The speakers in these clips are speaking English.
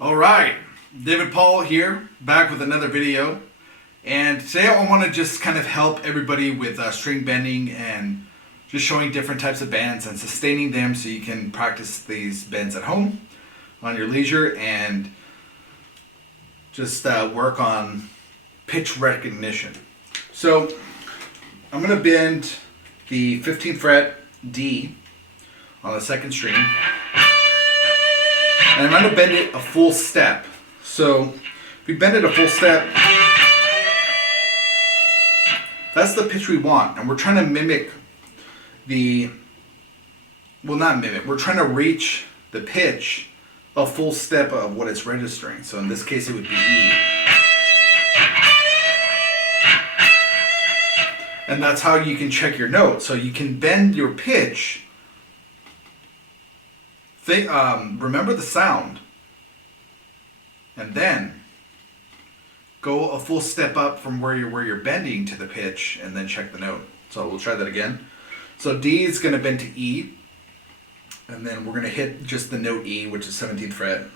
All right, David Paul here, back with another video. And today I want to just kind of help everybody with string bending and just showing different types of bends and sustaining them so you can practice these bends at home on your leisure and just work on pitch recognition. So I'm going to bend the 15th fret D on the second string. And I'm going to bend it a full step. So if we bend it a full step, that's the pitch we want. And we're trying to mimic we're trying to reach the pitch a full step of what it's registering. So in this case it would be E. And that's how you can check your note. So you can bend your pitch. Remember the sound, and then go a full step up from where you're bending to the pitch, and then check the note. So we'll try that again. So D is going to bend to E, and then we're going to hit just the note E, which is 17th fret,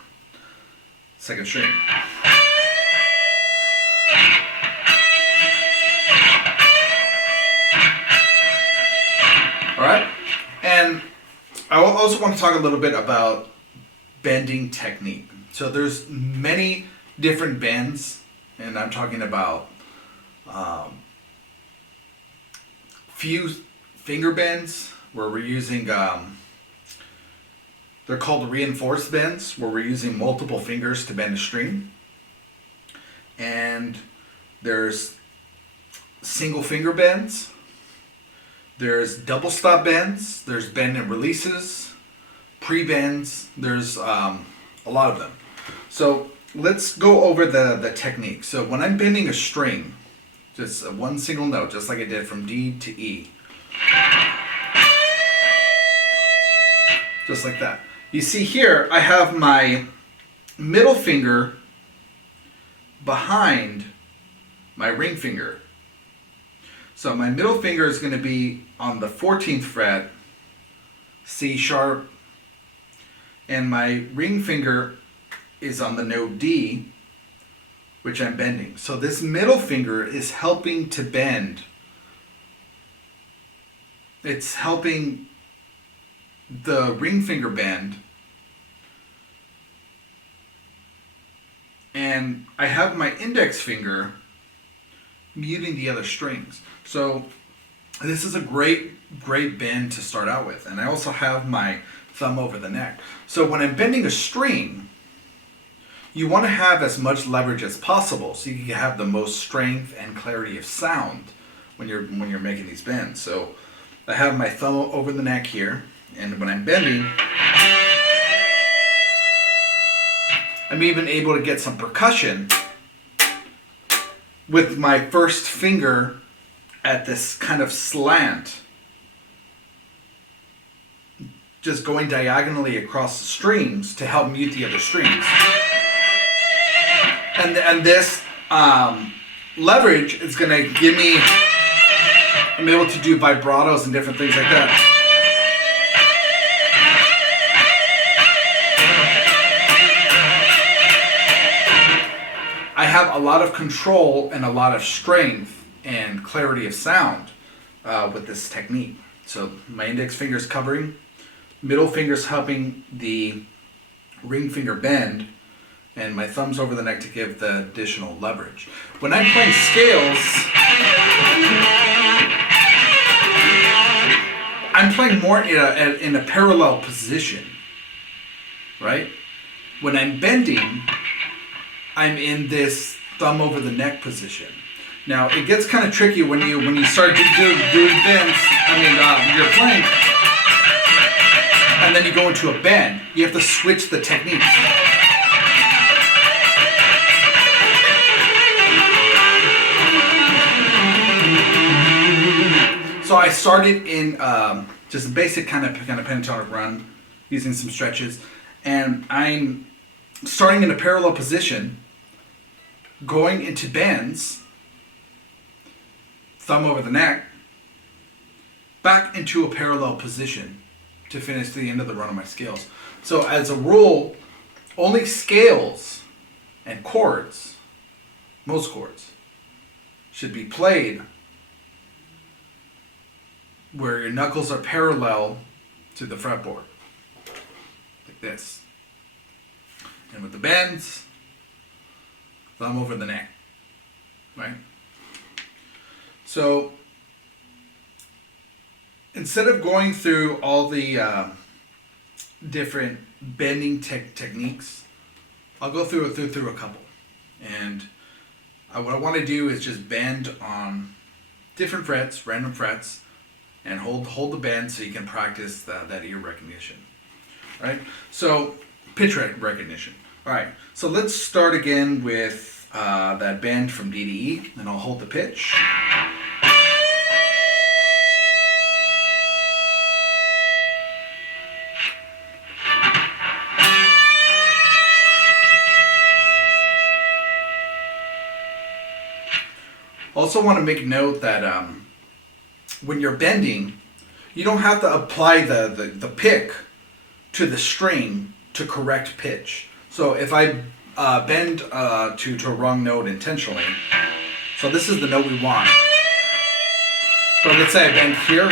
second string. All right, and I also want to talk a little bit about bending technique. So there's many different bends, and I'm talking about few finger bends where we're using, they're called reinforced bends, where we're using multiple fingers to bend a string. And there's single finger bends. There's double stop bends, there's bend and releases, pre-bends, there's a lot of them. So let's go over the technique. So when I'm bending a string, just one single note, just like I did from D to E. Just like that. You see here, I have my middle finger behind my ring finger. So my middle finger is going to be on the 14th fret, C sharp, and my ring finger is on the note D, which I'm bending. So this middle finger is helping to bend. It's helping the ring finger bend. And I have my index finger muting the other strings. So this is a great bend to start out with. And I also have my thumb over the neck. So when I'm bending a string, you want to have as much leverage as possible so you can have the most strength and clarity of sound when you're making these bends. So I have my thumb over the neck here, and when I'm bending, I'm even able to get some percussion with my first finger at this kind of slant, just going diagonally across the strings to help mute the other strings. And this leverage is going to give me, I'm able to do vibratos and different things like that. I have a lot of control and a lot of strength and clarity of sound with this technique. So my index finger is covering, middle finger is helping the ring finger bend, and my thumb's over the neck to give the additional leverage. When I'm playing scales, I'm playing more in a parallel position, right? When I'm bending, I'm in this thumb over the neck position. Now it gets kind of tricky when you start doing bends. You're playing, and then you go into a bend. You have to switch the techniques. So I started in just a basic kind of pentatonic run, using some stretches, and I'm starting in a parallel position, going into bends, thumb over the neck, back into a parallel position to finish the end of the run of my scales. So as a rule, only scales and chords, most chords, should be played where your knuckles are parallel to the fretboard, like this. And with the bends, thumb over the neck, right? So instead of going through all the different bending techniques, I'll go through a couple. And what I want to do is just bend on different frets, random frets, and hold the bend so you can practice that ear recognition. All right? So pitch recognition. All right. So let's start again with that bend from D to E, and I'll hold the pitch. Also want to make note that when you're bending, you don't have to apply the pick to the string to correct pitch. So if I bend to a wrong note intentionally, so this is the note we want. So let's say I bend here,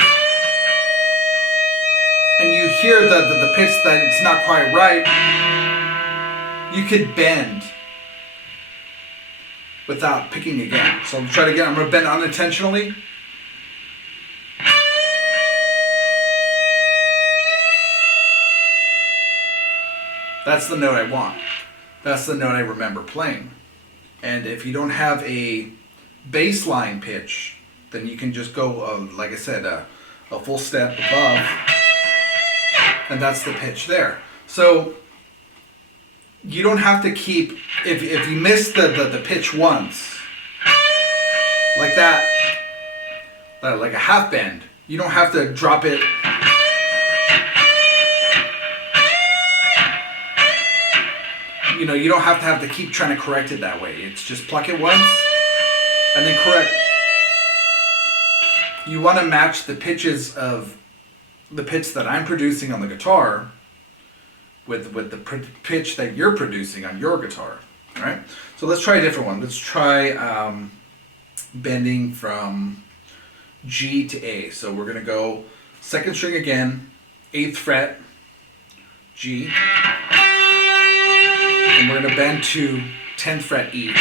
and you hear the pitch that it's not quite right, you could bend without picking again. So I'm trying again. I'm going to bend unintentionally. That's the note I want. That's the note I remember playing. And if you don't have a baseline pitch, then you can just go, like I said, a full step above, and that's the pitch there. So you don't have to keep, if you miss the pitch once, like that, like a half bend, you don't have to drop it. You know, you don't have to keep trying to correct it that way. It's just pluck it once and then correct. You want to match the pitches of the pitch that I'm producing on the guitar with the pitch that you're producing on your guitar. All right? So let's try a different one. Let's try bending from G to A. So we're going to go second string again, 8th fret, G. And we're going to bend to 10th fret E.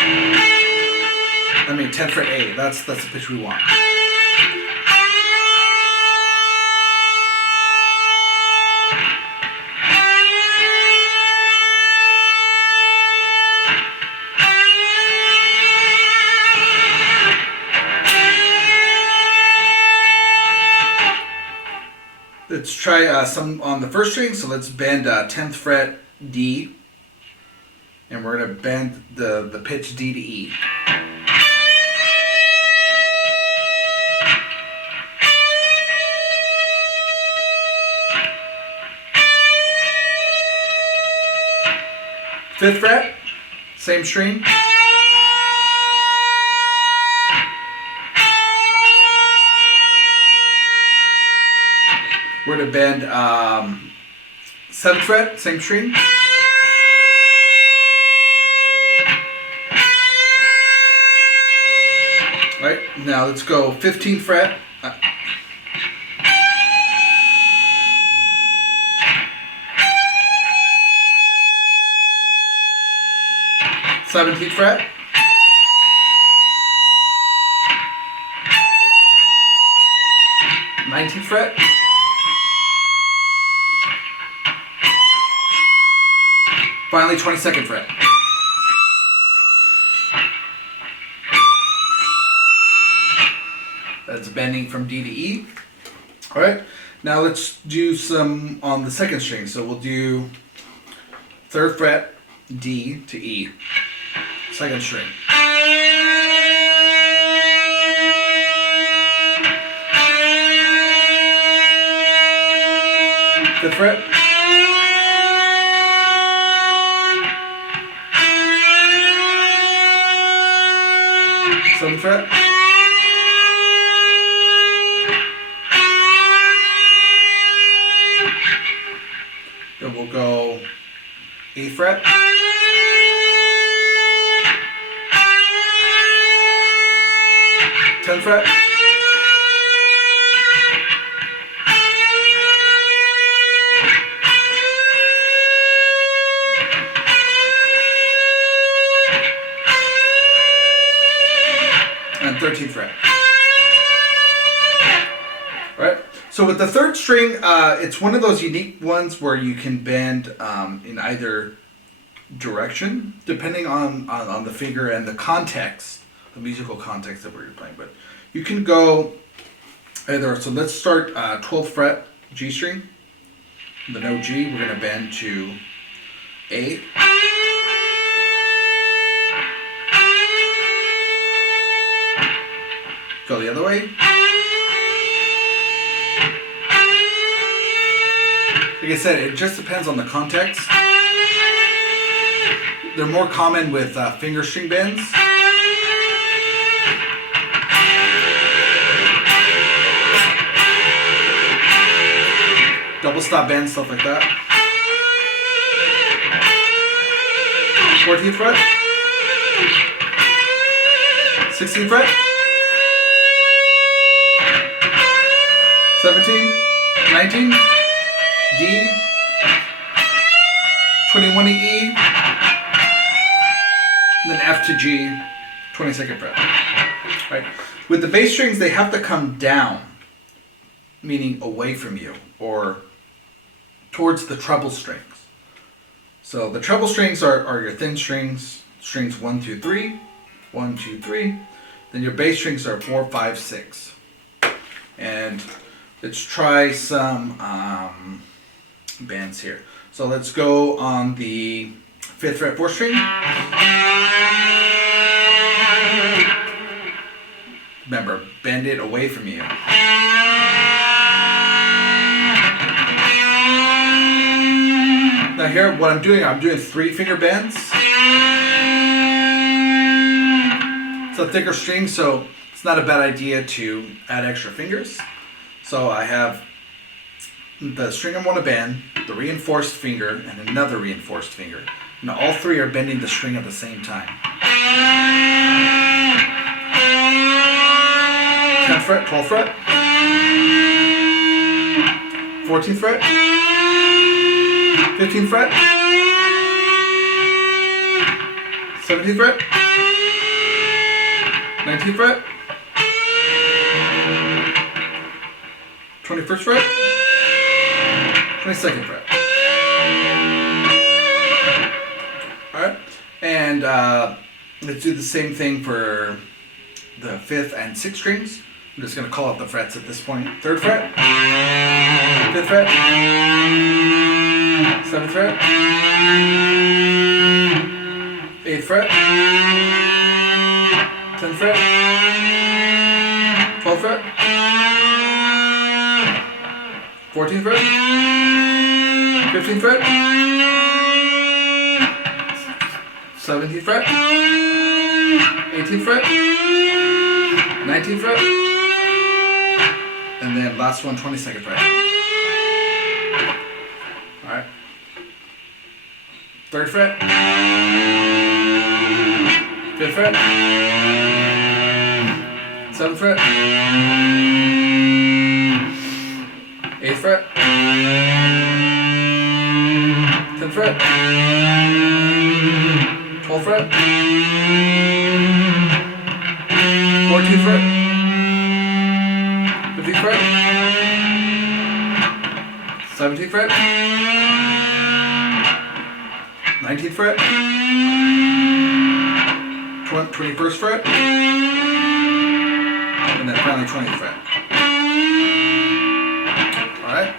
10th fret A. That's the pitch we want. Let's try some on the first string. So let's bend 10th fret D, and we're going to bend the pitch D to E. Fifth fret, same string. We're going to bend 7th fret, same string. All right, now let's go 15th fret. 17th fret. 19th fret. Finally, 22nd fret. That's bending from D to E. All right, now let's do some on the second string. So we'll do 3rd fret, D to E, second string. 5th fret. 7th fret. Then we'll go 8th fret, 10th fret, and 13th fret. Right? So with the 3rd string, it's one of those unique ones where you can bend in either direction, depending on the finger and the context, the musical context of where you're playing. But you can go either, so let's start 12th fret G string, the note G, we're going to bend to A. Go the other way. Like I said, it just depends on the context. They're more common with finger string bends. Double stop bends, stuff like that. 14th fret. 16th fret. 17, 19, D, 21 to E, and then F to G, 22nd fret. Right. With the bass strings, they have to come down, meaning away from you, or towards the treble strings. So the treble strings are your thin strings, strings 1, 2, 3, 1, 2, 3. Then your bass strings are 4, 5, 6. And let's try some bands here. So let's go on the 5th fret 4th string. Remember, bend it away from you. Now here, what I'm doing 3-finger bends. It's a thicker string, so it's not a bad idea to add extra fingers. So I have the string I want to bend, the reinforced finger, and another reinforced finger. Now all 3 are bending the string at the same time. 10th fret, 12th fret, 14th fret, 15th fret, 17th fret, 19th fret, 21st fret, 22nd fret. Alright, and let's do the same thing for the 5th and 6th strings. I'm just going to call out the frets at this point. 3rd fret, 5th fret, 7th fret, 8th fret, 10th fret, 12th fret, 14th fret, 15th fret, 17th fret, 18th fret, 19th fret, and then last one, 22nd fret. Alright. 3rd fret, 5th fret, 7th fret, 8th fret, 10th fret, 12th fret, 14th fret, 15th fret, 17th fret, 19th fret, 21st fret, and then finally 20th fret. Alright?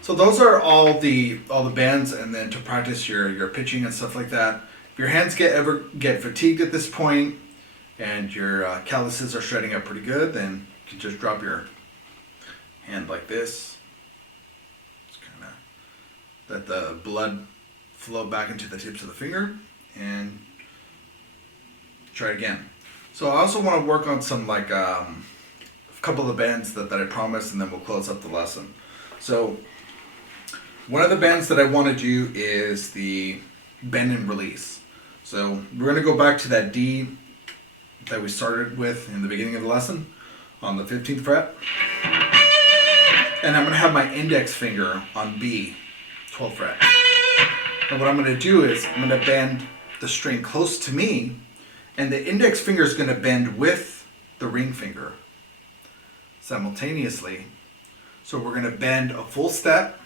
So those are all the bands, and then to practice your pitching and stuff like that. If your hands ever get fatigued at this point and your calluses are shredding up pretty good, then you can just drop your hand like this. Just kind of let the blood flow back into the tips of the finger, and try it again. So I also want to work on some a couple of bands that I promised, and then we'll close up the lesson. So One of the bends that I want to do is the bend and release. So we're going to go back to that D that we started with in the beginning of the lesson on the 15th fret. And I'm going to have my index finger on B, 12th fret. And what I'm going to do is I'm going to bend the string close to me, and the index finger is going to bend with the ring finger simultaneously. So we're going to bend a full step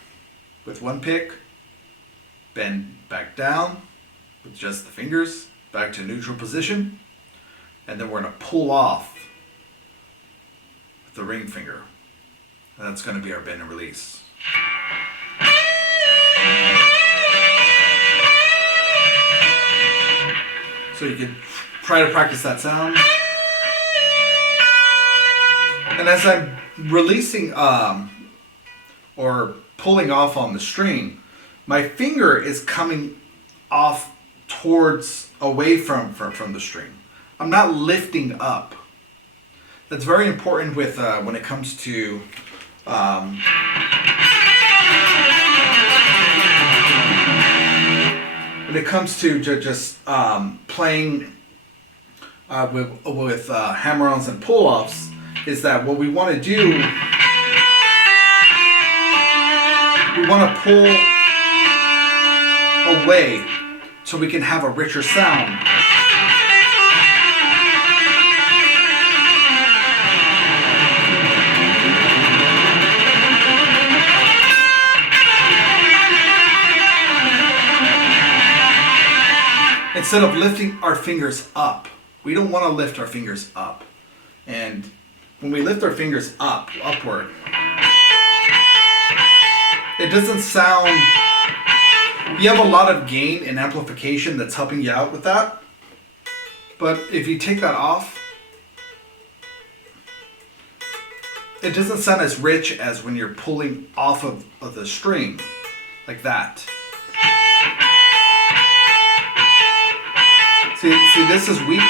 with one pick, bend back down with just the fingers, back to neutral position, and then we're going to pull off with the ring finger. And that's going to be our bend and release. So you can try to practice that sound. And as I'm releasing or pulling off on the string, my finger is coming off towards, away from the string. I'm not lifting up. That's very important with when it comes to just playing with hammer-ons and pull-offs, is that what we want to do, we want to pull away so we can have a richer sound. Instead of lifting our fingers up. We don't want to lift our fingers up. And when we lift our fingers upward, it doesn't sound, you have a lot of gain and amplification that's helping you out with that. But if you take that off, it doesn't sound as rich as when you're pulling off of the string, like that. See, this is weak.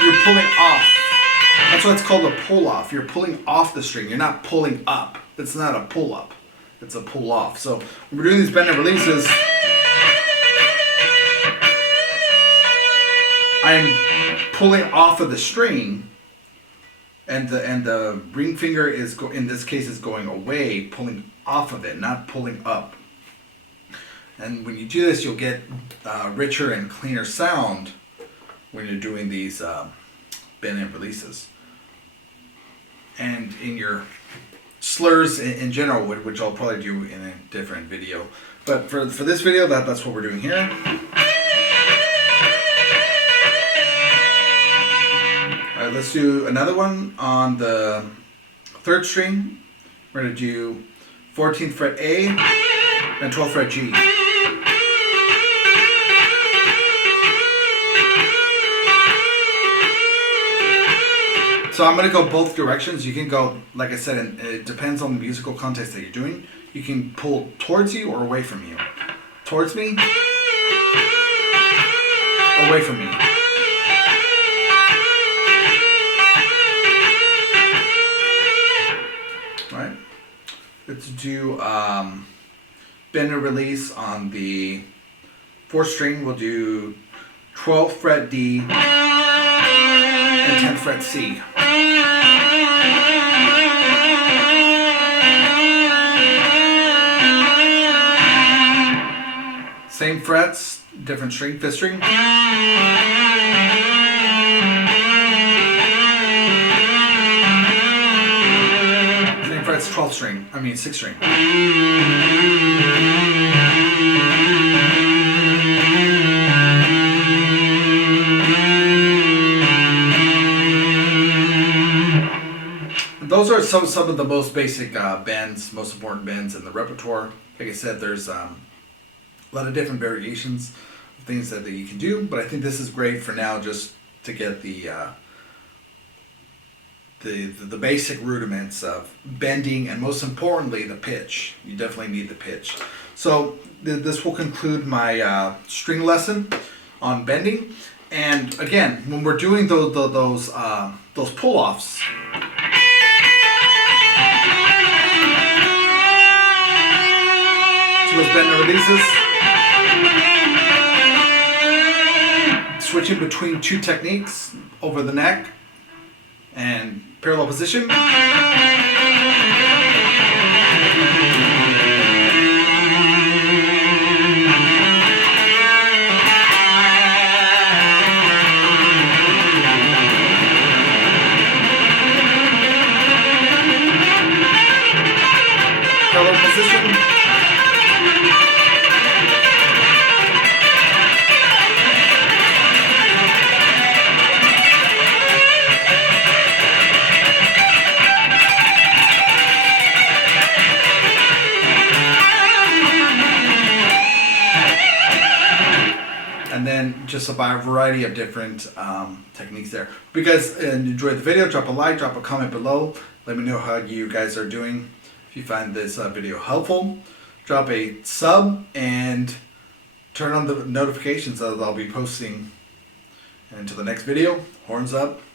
You're pulling off. That's why it's called a pull off. You're pulling off the string. You're not pulling up. It's not a pull up. It's a pull off. So when we're doing these bend and releases, I'm pulling off of the string, and the ring finger is in this case is going away, pulling off of it, not pulling up. And when you do this, you'll get richer and cleaner sound when you're doing these bend and releases. And in your slurs in general, which I'll probably do in a different video. But for this video, that's what we're doing here. Alright, let's do another one on the 3rd string. We're going to do 14th fret A and 12th fret G. So I'm going to go both directions. You can go, like I said, and it depends on the musical context that you're doing. You can pull towards you or away from you. Towards me, away from me. Alright, let's do bend and release on the 4th string. We'll do 12th fret D and 10th fret C. Same frets, different string, 5th string. Same frets, 6th string. Those are some of the most basic bends, most important bends in the repertoire. Like I said, there's a lot of different variations of things that you can do, but I think this is great for now, just to get the basic rudiments of bending, and most importantly, the pitch. You definitely need the pitch. So this will conclude my string lesson on bending, And again, when we're doing those pull-offs, to those bend and releases, switching between two techniques over the neck and parallel position. Parallel position. And then just a variety of different techniques there. If you guys enjoyed the video, drop a like, drop a comment below. Let me know how you guys are doing. If you find this video helpful, drop a sub and turn on the notifications that I'll be posting. And until the next video, horns up.